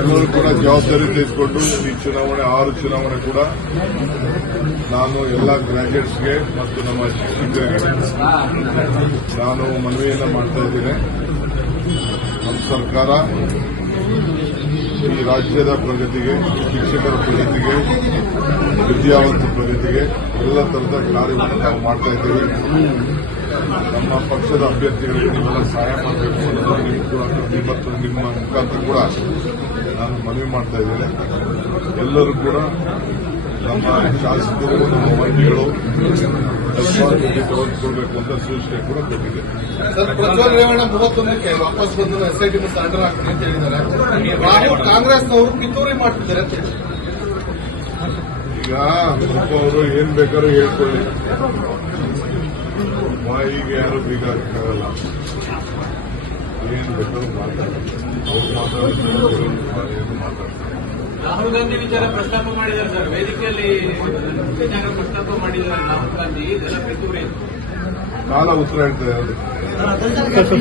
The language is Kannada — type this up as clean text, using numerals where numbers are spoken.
ಎಲ್ಲರೂ ಕೂಡ ಜವಾಬ್ದಾರಿ ತೆಗೆದುಕೊಂಡು ಈ ಚುನಾವಣೆ 6 ಚುನಾವಣೆ ಕೂಡ ನಾನು ಎಲ್ಲ ಗ್ರಾಜ್ಯುಯೇಟ್ಸ್ಗೆ ಮತ್ತು ನಮ್ಮ ಶಿಕ್ಷಕರಿಗೆ ನಾನು ಮನವಿಯನ್ನ ಮಾಡ್ತಾ ಇದ್ದೇನೆ. ನಮ್ಮ ಸರ್ಕಾರ ಈ ರಾಜ್ಯದ ಪ್ರಗತಿಗೆ, ಶಿಕ್ಷಕರ ಪ್ರಗತಿಗೆ, ವಿದ್ಯಾವಂತ ಪ್ರಗತಿಗೆ ಎಲ್ಲ ತರದ ಕಾರ್ಯವನ್ನು ನಾವು ಮಾಡ್ತಾ ಇದ್ದೇವೆ. ನಮ್ಮ ಪಕ್ಷದ ಅಭ್ಯರ್ಥಿಗಳಿಗೆ ನೀವೆಲ್ಲ ಸಹಾಯ ಮಾಡಬೇಕು ಅನ್ನೋದು ನಿಮ್ಮ ಮುಖಾಂತರ ಕೂಡ ನಾನು ಮನವಿ ಮಾಡ್ತಾ ಇದ್ದೇನೆ. ಎಲ್ಲರೂ ಕೂಡ ನಮ್ಮ ಶಾಸಕರು, ನಮ್ಮ ಮಂತ್ರಿಗಳು ತೆಗೆದುಕೊಳ್ಬೇಕು ಅಂತ ಸೂಚನೆ ಕೂಡ ಕೊಟ್ಟಿದೆ. ಪ್ರಜ್ವಲ್ ರೇವಣ್ಣ 31ಕ್ಕೆ ವಾಪಸ್ ಬಂದು ಎಸ್ಐಟಿ ಸರೆಂಡರ್ ಆಗ್ತೀನಿ ಅಂತ ಹೇಳಿದ್ದಾರೆ. ರಾಹುಲ್ ಕಾಂಗ್ರೆಸ್ನವರು ಪಿತೂರಿ ಮಾಡ್ತಿದ್ದಾರೆ ಅಂತ ಹೇಳಿ ಈಗ ಅವರು ಏನ್ ಬೇಕಾದ್ರೂ ಹೇಳ್ಕೊಳ್ಳಿ, ಬಾಯಿಗೆ ಯಾರು ಬೀಗ ಹಾಕಕ್ಕಾಗಲ್ಲ. ಏನ್ ಬೇಕಾದ್ರೂ ಮಾತಾಡ್ತಾರೆ, ಅವ್ರು ಮಾತಾಡೋದು ಏನು ಮಾತಾಡ್ತಾರೆ. ರಾಹುಲ್ ಗಾಂಧಿ ವಿಚಾರ ಪ್ರಸ್ತಾಪ ಮಾಡಿದ್ದಾರೆ ಸರ್, ವೇದಿಕೆಯಲ್ಲಿ ವಿಚಾರ ಪ್ರಸ್ತಾಪ ಮಾಡಿದ್ದಾರೆ ರಾಹುಲ್ ಗಾಂಧಿ. ಇದೆಲ್ಲ ಪಿತೂರಿ ಕಾಲ ಉತ್ತರ ಹೇಳ್ತಾ ಇರೋದು.